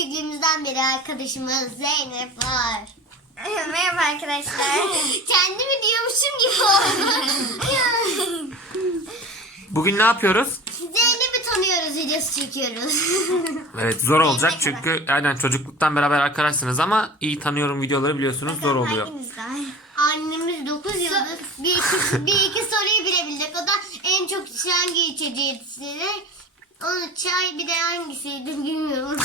küçüklüğümüzden beri arkadaşımız Zeynep var. Merhaba arkadaşlar. Kendimi diyormuşum gibi oldu. Bugün ne yapıyoruz? Zeynep'i tanıyoruz videosu çekiyoruz. Evet zor olacak çünkü aynen çocukluktan beraber arkadaşsınız ama iyi tanıyorum videoları biliyorsunuz zor oluyor. Annemiz 9 yıldız. Bir iki, bir iki soruyu bilebildik. O da en çok hangi içeceği? Onu çay bir de hangisiydi bilmiyorum.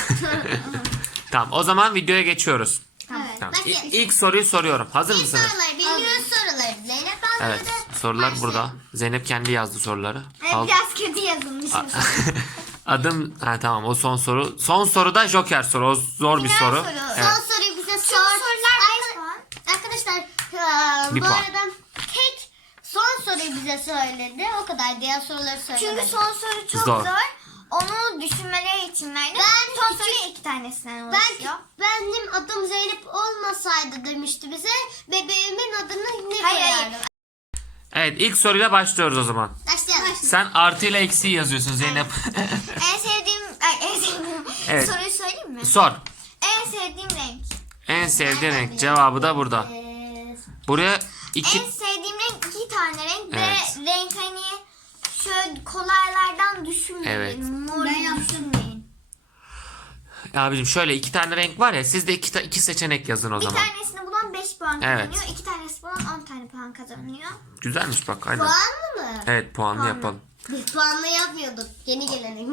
Tamam o zaman videoya geçiyoruz. evet. Tamam. İ- İlk soruyu soruyorum. Hazır İlk mısınız? soruları biliyoruz soruları. Zeynep Evet. anladı. Sorular Başlayalım. burada. Zeynep kendi yazdı soruları. Evet, Al. biraz kötü yazılmış. Adım ha tamam o son soru. Son soru da Joker soru. O zor bir soru. soru. Evet. Son soruyu bize sor. sorular puan. Arkadaşlar eee, Bir bu puan. arada tek son soruyu bize söyledi. O kadar diğer soruları söylemedi. Çünkü son soru çok Zor. zor. Onu düşünmeleri için verdim. Ben son küçük- soru iki tanesinden ben, oluşuyor. benim adım Zeynep olmasaydı demişti bize. Bebeğimin adını ne Hayır, hayır. koyardım? Evet ilk soruyla başlıyoruz o zaman. Başlayalım. Sen artı ile eksiği yazıyorsun Zeynep. En sevdiğim, ay, en sevdiğim Evet. soruyu söyleyeyim mi? Sor. En sevdiğim renk. En sevdiğin renk cevabı da burada. Eee, Buraya iki En sevdiğim renk iki tane renk Evet. ve renk hani şöyle kolaylardan düşünmeyin. Evet. Mor düşünmeyin. abicim şöyle iki tane renk var ya siz de iki, ta- iki seçenek yazın o Bir zaman. tanesini bulan 5 puan Evet. kazanıyor. iki tanesi bulan 10 tane puan kazanıyor. Güzelmiş bak aynen. puanlı mı? Evet puanlı Puanlı. yapalım. Biz puanlı yapmıyorduk. Yeni gelenek.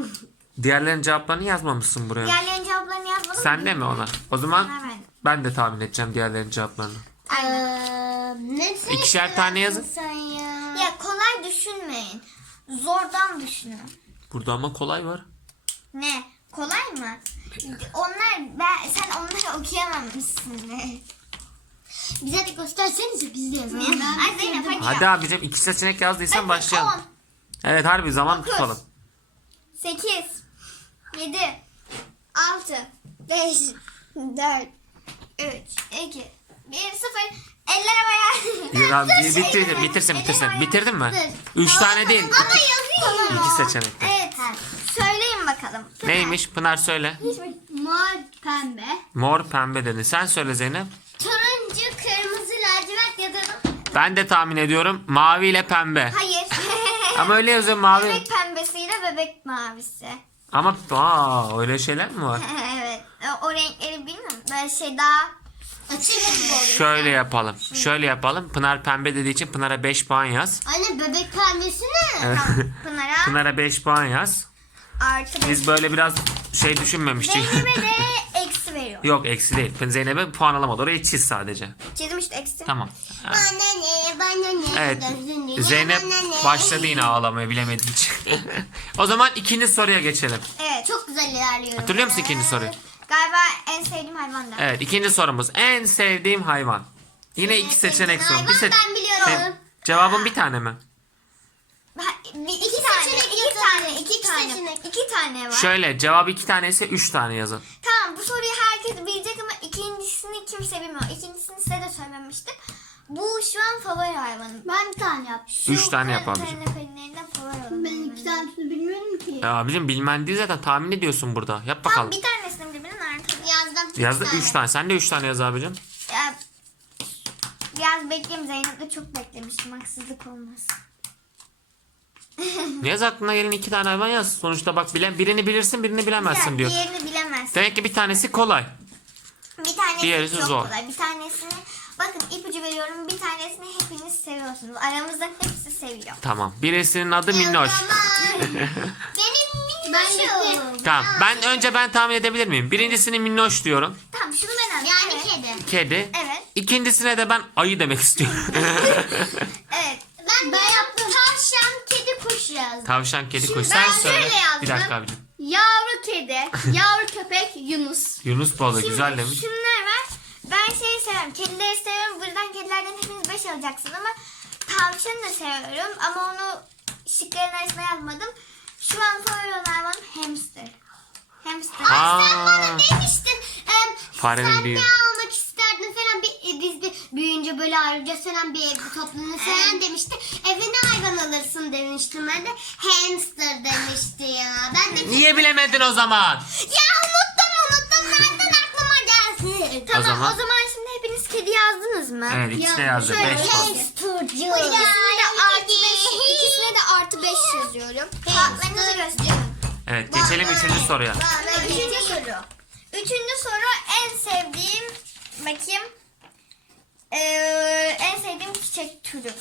Diğerlerin cevaplarını yazmamışsın buraya. Diğerlerin cevaplarını yazmadım. Sen de mi ona? O zaman Ben verdim. ben de tahmin edeceğim diğerlerin cevaplarını. Eee, ne İkişer tane yazın. Ya kolay düşünmeyin. Zordan düşünün. Burada ama kolay var. Ne? Kolay mı? Onlar ben sen onları okuyamamışsın. Bize de göstersenize biz de yazalım. Ay Zeynep hadi, Hadi ya. abicim iki seçenek yazdıysan başlayalım. 10, Evet harbi zaman Dokuz. tutalım. 8, 7, 6, 5, 4, 3, 2, 1, 0. Eller havaya. Ya, bi- bitir, bitirsin bitirsin. Bitirdin mi? Üç tane değil. Ama yazayım. İki seçenekte. Evet. Söyleyin bakalım. Neymiş Pınar söyle. Mor, pembe. Mor pembe dedi. Sen söyle Zeynep. Turuncu, kırmızı, lacivert ya da Ben de tahmin ediyorum mavi ile pembe. Hayır. Ama öyle yazıyor mavi. bebek pembesiyle bebek mavisi. Ama aa, öyle şeyler mi var? evet. O, renkleri bilmiyorum. Böyle şey daha. Şöyle yapalım. Şöyle yapalım. Pınar pembe dediği için Pınar'a 5 puan yaz. Anne bebek pembesi ne? Pınar'a Pınar'a 5 puan yaz. artı Biz böyle biraz şey düşünmemiştik. Zeynep'e de eksi veriyor. Yok eksi değil. Zeynep'e puan alamadı. Orayı çiz sadece. Çizim işte eksi. Tamam. Bana ne, bana ne? Evet. gözün Zeynep bana ne? başladı yine ağlamaya bilemediği için. o zaman ikinci soruya geçelim. Evet. Çok güzel ilerliyorum. Hatırlıyor musun ikinci soruyu? Galiba en sevdiğim hayvan da. Evet ikinci sorumuz. En sevdiğim hayvan. Yine iki seçenek son. hayvan Bir seç- ben biliyorum. Sen- Cevabın bir tane mi? Ha, Bir, iki, İki tane, seçenek iki tane, iki, İki tane, seçenek. iki tane var. Şöyle cevabı iki tane ise üç tane yazın. Tamam bu soruyu herkes bilecek ama ikincisini kimse bilmiyor. İkincisini size de söylememiştim. Bu şu an favori hayvanım. Ben bir tane yaptım. Üç tane yap abicim. Karinlerinden favori hayvanım. Ben iki tanesini bilmiyorum ki. Ya abicim bilmen değil zaten tahmin ediyorsun burada. Yap Tamam bakalım. bir artık. Yazdım. Yazdı üç tane. Sen de üç tane yaz abicim. Ya, biraz bekleyeyim Zeynep'le çok beklemiştim. Haksızlık olmaz. Ne yaz aklına gelen iki tane hayvan yaz. Sonuçta bak bilen birini bilirsin birini bilemezsin diyor. Diğerini bilemezsin. Demek ki bir tanesi kolay. Bir tanesi Diğeri çok zor. kolay. Bir tanesini bakın ipucu veriyorum. Bir tanesini hepiniz seviyorsunuz. Aramızda hepsi seviyor. Tamam. Birisinin adı Minnoş. Benim minnoşum. Tamam. Ben önce ben tahmin edebilir miyim? Birincisini Minnoş diyorum. Tamam şunu ben alayım. Yani evet. kedi. Kedi. Evet. İkincisine de ben ayı demek istiyorum. Evet. Ben, de yaptım. Tavşan, kedi, kuş yazdım. Tavşan, kedi, kuş. ben Sen söyle. şöyle yazdım. Bir dakika abicim. Yavru kedi, yavru köpek, Yunus. Yunus balığı Şimdi güzel demiş. şunlar var. Ben şeyi seviyorum. Kedileri seviyorum. Bu yüzden kedilerden hepiniz 5 alacaksınız ama tavşanı da seviyorum. Ama onu şıkların arasına yazmadım. Şu an favori hayvanım hamster. Hamster. Aa. Sen bana demiştin. em, Farenin sen büyüğü. ne almak isterdin falan. Bir, biz bir büyüyünce böyle ayrıca sen bir evde toplanır falan demişti. Eve ne hayvan alırsın demiştim ben de. Hamster demişti ya. Ben de Niye bilemedin o zaman? ya unuttum unuttum Tamam o zaman. şimdi hepiniz kedi yazdınız mı? Evet ikisi de yazdı. şöyle 5 bir- puan. Turcu. İkisine 5 yazıyorum. Kartlarınızı gösteriyorum. Evet geçelim üçüncü soruya. Üçüncü soru. Üçüncü soru en sevdiğim bakayım. Ee, en sevdiğim çiçek türü.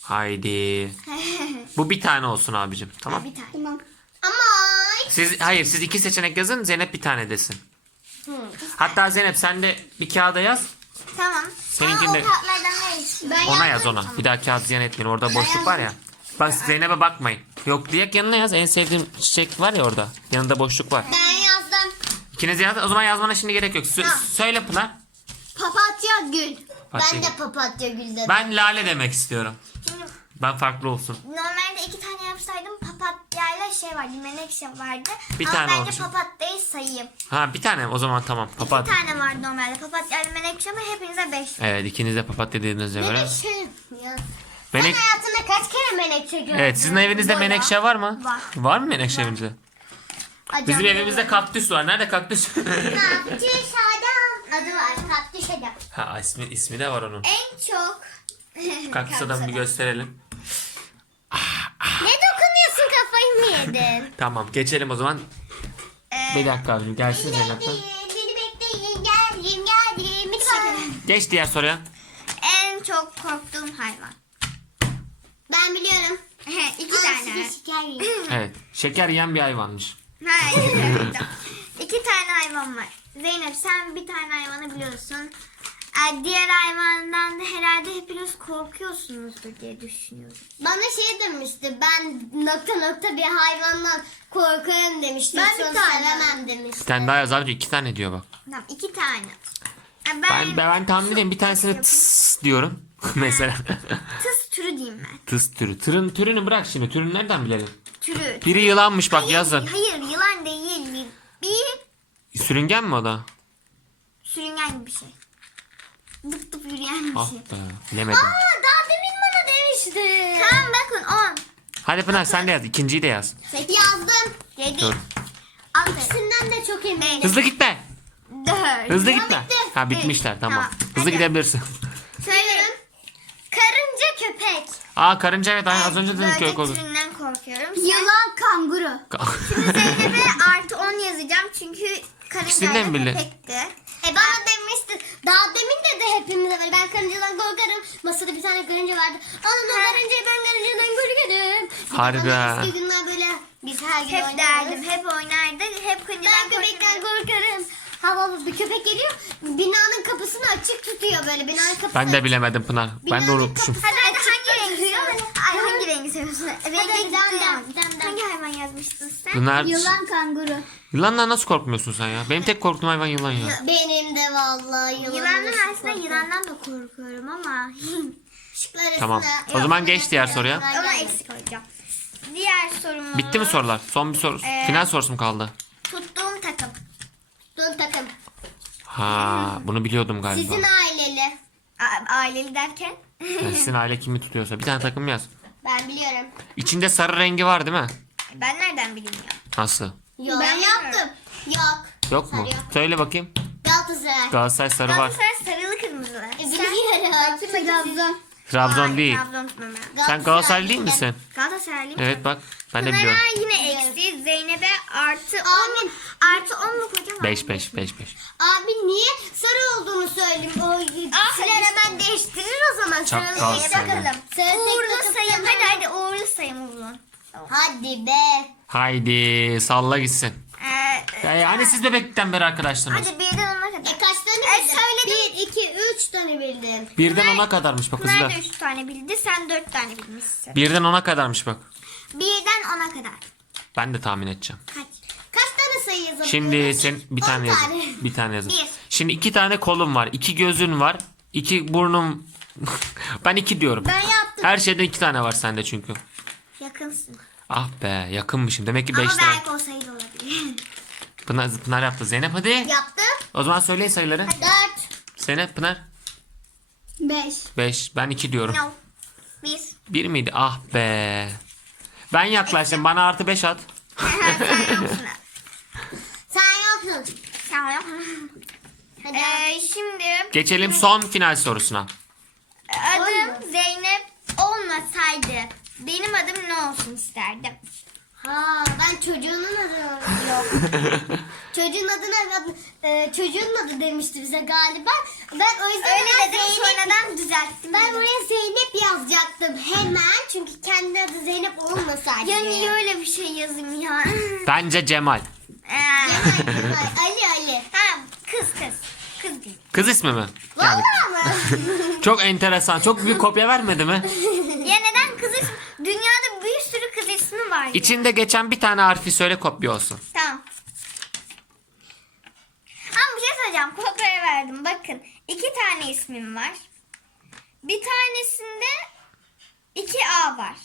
Haydi. Bu bir tane olsun abicim. Tamam. Bir tane. Tamam. Ama Siz hayır siz iki seçenek yazın Zeynep bir tane desin. Hatta Zeynep sen de bir kağıda yaz. Tamam. Seninkini Ama de- o kartlardan ne istiyorsun? ben Ona yaz ona. Bir daha kağıt ziyan etmeyin. Orada boşluk var ya. Bak Zeynep'e bakmayın. Yok diye yanına yaz. En sevdiğim çiçek var ya orada. Yanında boşluk var. Ben yazdım. İkiniz yaz. O zaman yazmana şimdi gerek yok. Sö- söyle Pınar. Papatya gül. Papatya ben de gül. papatya gül dedim. Ben lale demek istiyorum. Ben farklı olsun. normalde iki tane yapsaydım papatyayla şey vardı, menekşe vardı. Bir Ama tane bence olacak. papatyayı sayayım. Ha bir tane o zaman tamam. Papatya. Bir tane vardı normalde papatyayla menekşe ama hepinize beş. Evet ikiniz de papatya dediğinize göre. Ya. Sen hayatında kaç kere menekşe gördün? Evet sizin evinizde Bayağı. menekşe var mı? Var. Var mı menekşe evinizde? Acaba- Bizim evimizde kaktüs var. Nerede kaktüs? Kaktüs adam. Adı var kaktüs adam. ha ismi, ismi de var onun. En çok Kaktüs adamı bir gösterelim. Ne dokunuyorsun kafayı mı yedin? Tamam geçelim o zaman. Ee, Bir dakika abicim gelsin Zeynep'ten. Beni bekleyin geldim geldim. Geç diğer soruya. en çok korktuğum hayvan. Ben biliyorum. iki Aa, tane. şeker yiyin. Evet. Şeker yiyen bir hayvanmış. Hayır. iki tane hayvan var. Zeynep sen bir tane hayvanı biliyorsun. Ee, diğer hayvandan da herhalde hepiniz korkuyorsunuzdur diye düşünüyorum. Bana şey demişti ben nokta nokta bir hayvandan korkarım demişti. Ben bir tane. sevemem demişti. Bir tane daha yaz abi iki tane diyor bak. Tamam iki tane. Ee, Ben, ben, ben tahmin edeyim bir tanesini tıs diyorum. Mesela. Tıs türü diyeyim ben. tıs türü. Tırın türünü bırak şimdi. Türünü nereden bilelim? Türü. Biri yılanmış bak Hayır, yazın. Hayır yılan değil. Bir, bir Sürüngen mi o da? sürüngen gibi bir şey. Dıp dıp yürüyen bir Ah şey. be bilemedim. Aa, daha demin bana demişti. Tamam bakın on. Hadi Pınar sen de yaz. İkinciyi de yaz. Yazdım. Yedi. Dur. Altı. İkisinden de çok eminim. Hızlı gitme. Dört. Hızlı Ya gitme. bitti. Ha bitmişler tamam. Tamam. Hızlı Hadi. gidebilirsin. Söylerim. Karınca köpek. Aa karınca evet aynen az önce dedim Böcek kök olur. türünden korkuyorum. Yılan kanguru. Zeynep'e artı 10 yazacağım çünkü İkisini de karıncayla mi bildin? köpekti. E bana demiştin. Daha demin de de hepimize böyle. Ben karıncadan korkarım. Masada bir tane karınca vardı. Alın o karıncayı ben karıncadan korkarım. Harbi ha. Eski günler böyle biz her gün Hep oynarız. derdim, hep oynardık, hep karıncadan Ben köpekten korkarım. Havalı bir köpek geliyor. Binanın kapısını açık tutuyor böyle. Binanın kapısını Ben de açık- bilemedim Pınar. Ben de Binanın unutmuşum. kapısı Hadi hadi hangi rengi seviyorsun? Ay hangi rengi seviyorsun? Hadi Rengi daha. Hangi hayvan yazmıştın sen? Pınar kanguru. yılandan nasıl korkmuyorsun sen ya? Benim tek korktuğum hayvan yılan ya. Benim de vallahi yılan. Yılandan aslında yılandan da korkuyorum ama Tamam. O zaman geç diğer soruya. ona eksik koyacağım. Diğer sorumuz. Bitti mi sorular? Son bir soru. Ee, Final sorusu mu kaldı? Tuttuğum takım. Dur takım. Ha, bunu biliyordum galiba. Sizin aileli. A- aileli derken? Yani sizin aile kimi tutuyorsa bir tane takım yaz. Ben biliyorum. İçinde sarı rengi var değil mi? ben nereden bileyim ya? Nasıl? Yok. Ben yaptım. Yok. Yok mu? Sarı yok. Söyle bakayım. Galatasaray. Galatasaray sarı var. Galatasaray sarılı kırmızılı. E, Biliyorum. Trabzon. Trabzon değil. Trabzon- Sen Galatasaray değil misin? Galatasaraylıyım. Evet bak ben de Pınar'a biliyorum. yine eksi, Zeynep'e artı 10 artı 10 mu kocaman? 5 5 5 5. Abi niye sarı olduğunu söyledim. O Aferin ah, hemen değiştirir o zaman. Çok Sarı- Galatasaraylı. bakalım. Sarı Uğurlu sayım. Hadi hadi uğurlu sayımı bulun. Hadi be. Haydi salla gitsin. Ee, e, Yani siz bebekten beri arkadaşsınız. hadi birden ona kadar. E kaç tane E, tane bildim. Birden ona kadarmış bak Pınar da kızlar. 3 tane bildi. Sen 4 tane bilmişsin. Birden ona kadarmış bak. Birden 10'a kadar. Ben de tahmin edeceğim. Kaç? Kaç tane sayı yazabiliriz? Şimdi sen bir On tane yazın. Bir tane yazın. Bir. Şimdi iki tane kolun var. iki gözün var. iki burnum. ben iki diyorum. Ben yaptım. Her şeyden iki tane var sende çünkü. Yakınsın. Ah be yakınmışım. Demek ki Ama beş tane. belki o sayı da olabilir. Pınar, Pınar yaptı. Zeynep hadi. Yaptım. O zaman söyleyin sayıları. 4. Zeynep, Pınar. Beş. Beş. Ben iki diyorum. no. Bir. Bir miydi? Ah be. Ben yaklaştım. Bana artı beş at. Sen yoksun. Sen yoksun. Sen yok. Hadi. Ee, şimdi Geçelim son final sorusuna. adım Zeynep olmasaydı benim adım ne olsun isterdim? Ha ben çocuğunun adı yok. Çocuğun adına e, çocuğun adı demişti bize galiba. Ben o yüzden Öyle dedim Zeynep- sonradan düzelttim. Ben dedim. buraya Zeynep yazacaktım hemen çünkü kendi adı Zeynep olmasaydı. Ya niye öyle bir şey yazayım ya? Bence Cemal. Ee, Cemal, Cemal, Ali Ali. ha, kız kız. Kız değil. Kız ismi mi? Yani Vallahi mı? çok enteresan. Çok büyük kopya vermedi mi? Ya neden kız ismi? Dünyada bir sürü kız ismi var. ya. İçinde geçen bir tane harfi söyle kopya olsun. Tamam. Ama bir şey söyleyeceğim. Kopya verdim. Bakın. iki tane ismim var. Bir tanesinde iki A var.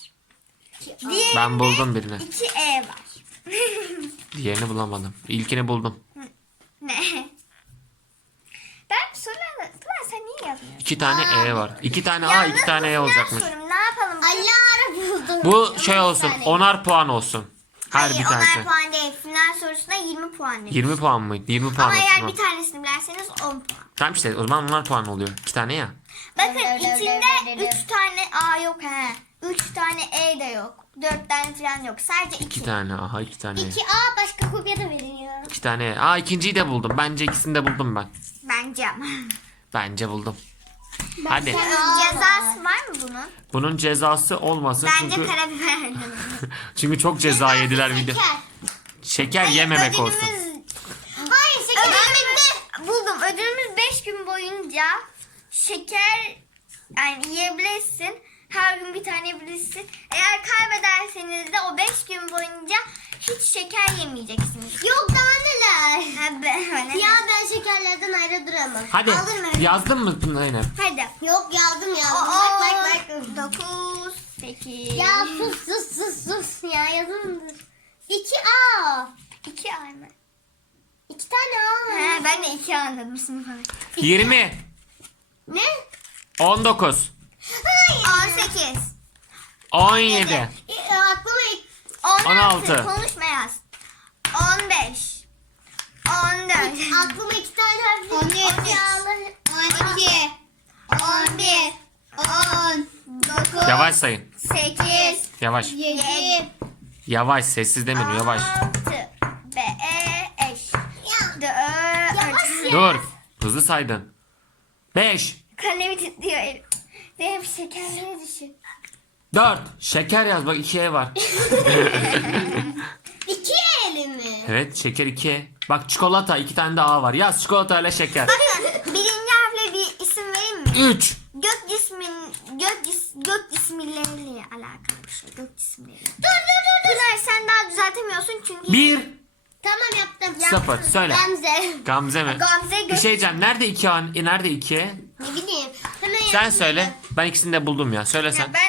Diğerinde Ben buldum birini. iki E var. Diğerini bulamadım. İlkini buldum. ne? Ben sorularla... Tuğba sen niye yazmıyorsun? İki tane E var. İki tane A, iki tane E olacakmış. Sorum. Ara buldum. Bu şey olsun. tane. Onar puan olsun. Her Hayır bir onlar tanesi. puan değil. Final sorusuna 20 puan değil. 20 puan mıydı? 20 puan Ama olsun. eğer bir tanesini bilerseniz 10 puan. Tamam işte o zaman onar puan oluyor. İki tane ya. Bakın içinde dır dır. 3 tane A yok he. 3 tane E de yok. 4 tane falan yok. Sadece 2. İki tane aha iki tane. İki A başka kopya da veriliyor. İki tane. E. Aa ikinciyi de buldum. Bence ikisini de buldum ben. Bence ama. Bence buldum. Hadi. Cezası var mı bunun? Bunun cezası olmasın Bence çünkü karabiber. çünkü çok ceza yediler video. Şeker. Şeker yememek olsun. Hayır şeker Ödülümüz... Buldum. Ödülümüz 5 gün boyunca şeker yani yiyebilirsin. Her gün bir tane yiyebilirsin. Eğer kaybederseniz de o 5 gün boyunca hiç şeker yemeyeceksiniz. Yok daha neler. Ha, be- Ya ben şekerlerden ayrı duramam. Hadi Alırım öyle. yazdın mı bunu Zeynep? Hadi. Yok yazdım yazdım. Bak bak bak. 9, 8, Ya sus sus sus sus ya yazılımdır. İki A. 2 ay mı? İki tane A var. He, ben de 2 anladım sınıf olarak. 20, Ne? 19, Hayır. 18, 17, E, aklıma ilk 16, 16. konuşma yaz. 15, 14, aklıma iki tane harf. 13, 12, 11, 10, 9, Yavaş sayın. 8, Yavaş. 7, Yavaş sessiz demiyorum yavaş. 6, 5, 4, Dur. Hızlı saydın. 5, Kalemi titriyor elim. Benim şekerleri düşün. 4. Şeker yaz bak 2'ye var. İki eli mi? Evet şeker 2. Bak çikolata 2 tane de A var. Yaz çikolata ile şeker. Birinci harfle bir isim vereyim mi? 3. Gök ismin gök is, gök isimleriyle alakalı bir şey. Gök isimleri. Dur dur dur dur. Pınar sen daha düzeltemiyorsun çünkü 1. Tamam yaptım. 0. Söyle. Gamze. Gamze mi? Gamze Bir gök. şey diyeceğim. Nerede 2 A? e, Nerede 2? Ne bileyim. Hemen Sen söyle. Ben ikisini de buldum ya. Söyle Ya sen. ben.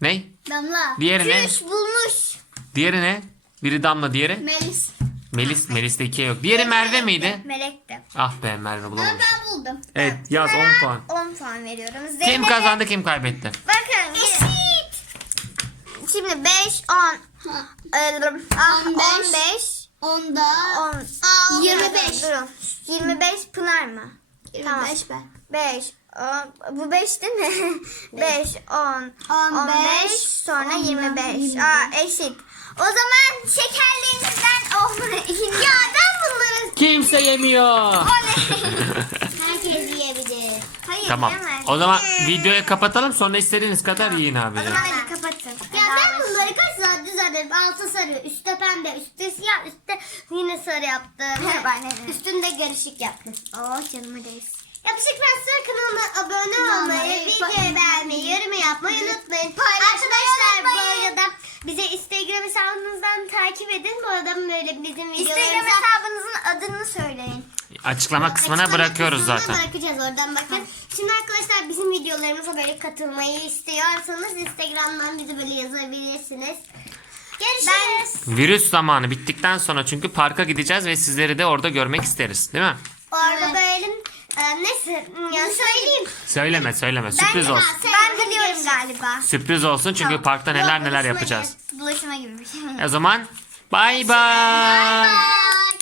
Ne? Damla. Diğeri ne? Gülüş bulmuş. Diğeri ne? Biri Damla diğeri. Melis. Melis. Melis'te 2 yok. Diğeri Merve miydi? Melek de. Ah be Merve bulamamış. Ben buldum. Evet yaz 10 puan. 10 puan veriyorum. Kim Zeynep'e- kazandı kim kaybetti? Bakın. Eşit. Şimdi 5, 10, 15, Onda. 10, Aa, 25. Durun. 25 Pınar mı? 25 ben. 5. Bu 5 değil mi? 5, 10, 15, sonra 25. Aa eşit. O zaman şekerlerinizden oh, ya ben bunları Kimse yemiyor. Herkes yiyebilir. Hayır Tamam. yemez. O zaman videoyu kapatalım sonra istediğiniz kadar yiyin abi. O zaman hadi kapatın. Ya ben bunları kaç saat düzenledim? Altı sarı, üstte pembe, üstte siyah, üstte yine sarı yaptım. Merhaba anne. Üstünde karışık yaptım. Oh canıma değsin. Yapışık Prensler kanalına abone olmayı, videoyu beğenmeyi, yorum yapmayı unutmayın. Arkadaşlar bu arada bize Instagram hesabımızdan takip edin. Bu arada böyle bizim Instagram videolarımıza hesabınızın adını söyleyin. Açıklama kısmına Açıklama bırakıyoruz kısmına zaten. Bırakacağız oradan bakın. Şimdi arkadaşlar bizim videolarımıza böyle katılmayı istiyorsanız Instagram'dan bizi böyle yazabilirsiniz. Görüşürüz. Virüs zamanı bittikten sonra çünkü parka gideceğiz ve sizleri de orada görmek isteriz. Değil mi? Orada böyle e, neyse ya söyleyeyim. Söyleme söyleme sürpriz ben, olsun. Ben biliyorum galiba. Sürpriz olsun çünkü parkta neler neler yapacağız. Bulaşıma gibi bir şey. O zaman bay bay. Bye.